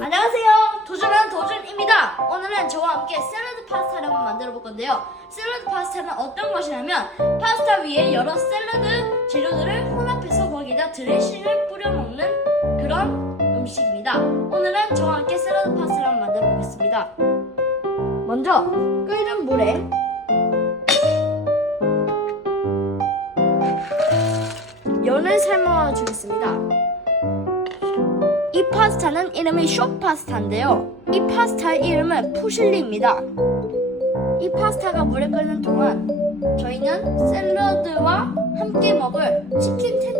안녕하세요. 도전하는 도전입니다. 오늘은 저와 함께 샐러드 파스타를 한번 만들어 볼 건데요. 샐러드 파스타는 어떤 것이냐면 파스타 위에 여러 샐러드 재료들을 혼합해서 거기다 드레싱을 뿌려 먹는 그런 음식입니다. 오늘은 저와 함께 샐러드 파스타를 한번 만들어 보겠습니다. 먼저 끓는 물에 연을 삶아 주겠습니다. 이 파스타는 이름이 쇼 파스타인데요. 이 파스타의 이름은 푸실리입니다. 이 파스타가 물에 끓는 동안 저희는 샐러드와 함께 먹을 치킨 텐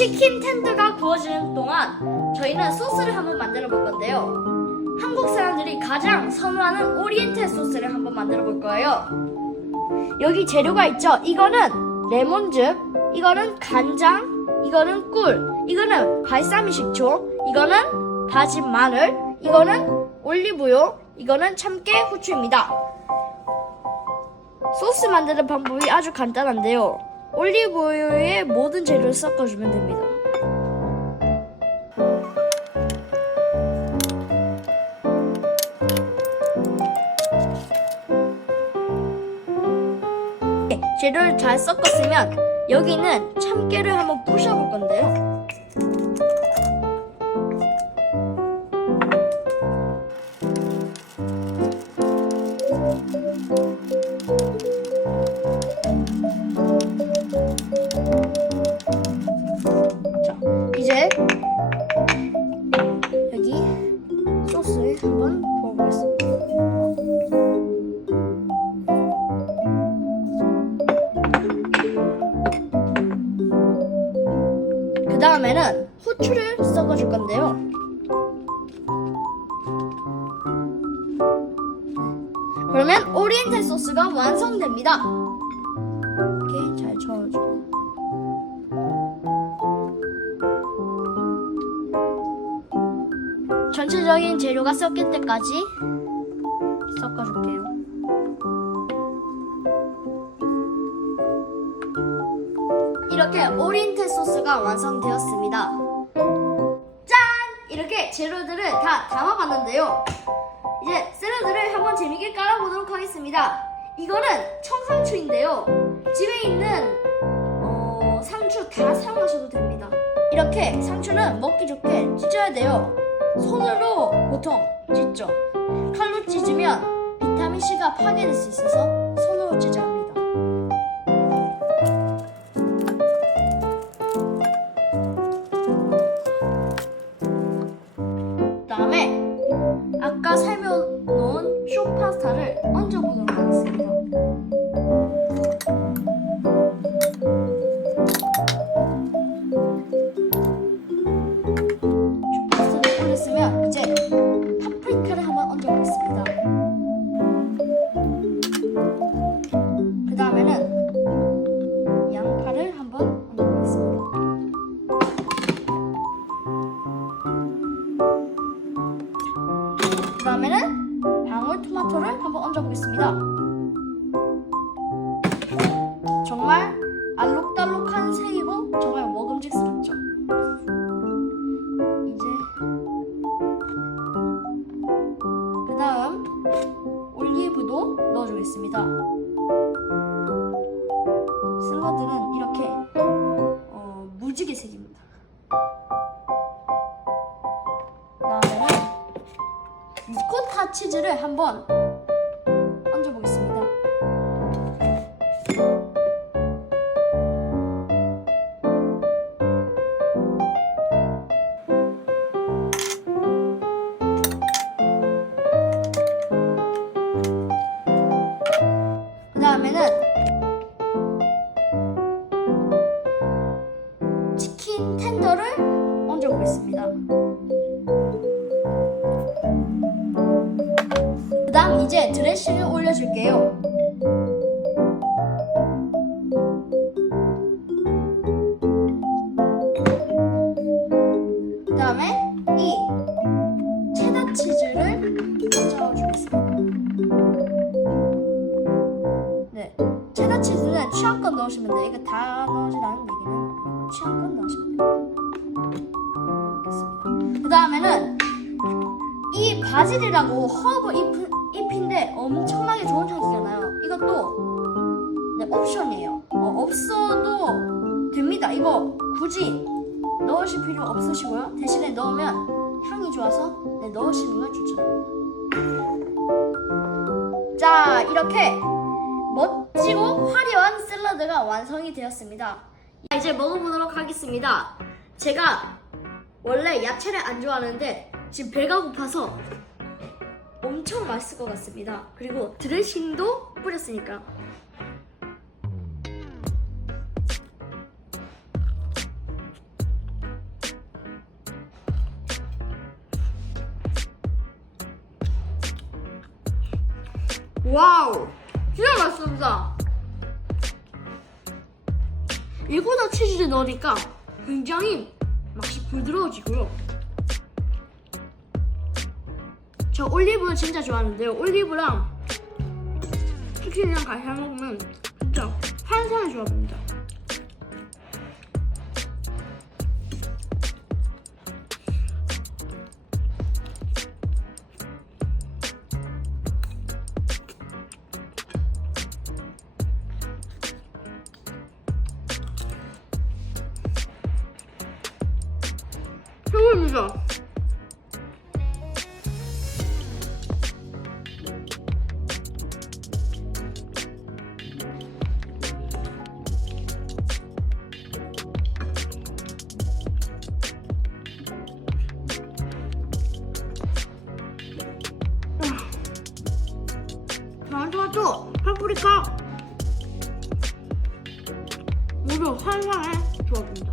치킨 텐더가 구워지는 동안 저희는 소스를 한번 만들어 볼 건데요. 한국 사람들이 가장 선호하는 오리엔탈 소스를 한번 만들어 볼 거예요. 여기 재료가 있죠. 이거는 레몬즙, 이거는 간장, 이거는 꿀, 이거는 발사미 식초, 이거는 다진 마늘, 이거는 올리브유, 이거는 참깨 후추입니다. 소스 만드는 방법이 아주 간단한데요. 올리브유에 모든 재료를 섞어주면 됩니다. 네, 재료를 잘 섞었으면 여기는 참깨를 한번 부셔볼 건데요. 다음에는 후추를 섞어줄 건데요. 그러면 오리엔탈 소스가 완성됩니다. 이렇게 잘 저어주고. 전체적인 재료가 섞일 때까지 이렇게 오리엔탈 소스가 완성되었습니다. 짠! 이렇게 재료들을 다 담아봤는데요. 이제 샐러드를 한번 재밌게 깔아보도록 하겠습니다. 이거는 청상추인데요. 집에 있는 어, 상추 다 사용하셔도 됩니다. 이렇게 상추는 먹기 좋게 찢어야 돼요. 손으로 보통 찢죠. 칼로 찢으면 비타민 C가 파괴될 수 있어서 손으로 찢어야 아까 삶 얹어보겠습니다. 정말 알록달록한 색이고 정말 먹음직스럽죠. 이제 그 다음 올리브도 넣어주겠습니다. 샐러드는 이렇게 어, 무지개 색입니다. 그다음에는 리코타 치즈를 한번 이제 드레싱을 올려줄게요. 그 다음에 이 체다 치즈를 얹어주겠습니다. 네, 체다 치즈는 취향껏 넣으시면 돼요. 이거 다 넣으시라는 얘기는 아니고 취향껏 넣으시면 됩니다. 그 다음에는 이 바질이라고 허브 잎, 잎인데 엄청나게 좋은 향이잖아요. 이것도 네, 옵션이에요. 어, 없어도 됩니다. 이거 굳이 넣으실 필요 없으시고요. 대신에 넣으면 향이 좋아서 네, 넣으시는 걸 추천합니다. 자, 이렇게 멋지고 화려한 샐러드가 완성이 되었습니다. 자, 이제 먹어보도록 하겠습니다. 제가 원래 야채를 안 좋아하는데 지금 배가 고파서 엄청 맛있을 것 같습니다. 그리고 드레싱도 뿌렸으니까. 와우! 진짜 맛있습니다. 일고다 치즈를 넣으니까 굉장히 맛이 부드러워지고요. 저 올리브 진짜 좋아하는데요. 올리브랑 치킨이랑 같이 해 먹으면 진짜 환상의 조합입니다. 최고입니다. 토마토, 파프리카. 모두 환상의 조합입니다.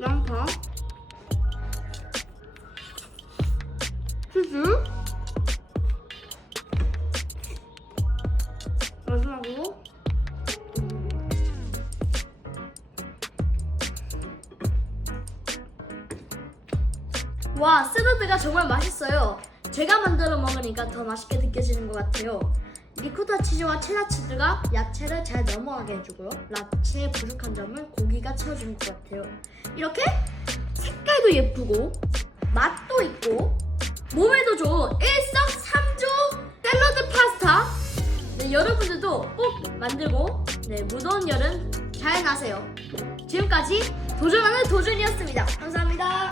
양파, 치즈, 와 샐러드가 정말 맛있어요. 제가 만들어 먹으니까 더 맛있게 느껴지는 것 같아요. 리코타 치즈와 체다 치즈가 야채를 잘 넘어가게 해주고요. 라체의 부족한 점을 고기가 채워주는 것 같아요. 이렇게 색깔도 예쁘고 맛도 있고 몸에도 좋은 일석삼조 샐러드 파스타. 네, 여러분들도 꼭 만들고 네, 무더운 여름 잘 나세요. 지금까지 도전하는 도전이었습니다. 감사합니다.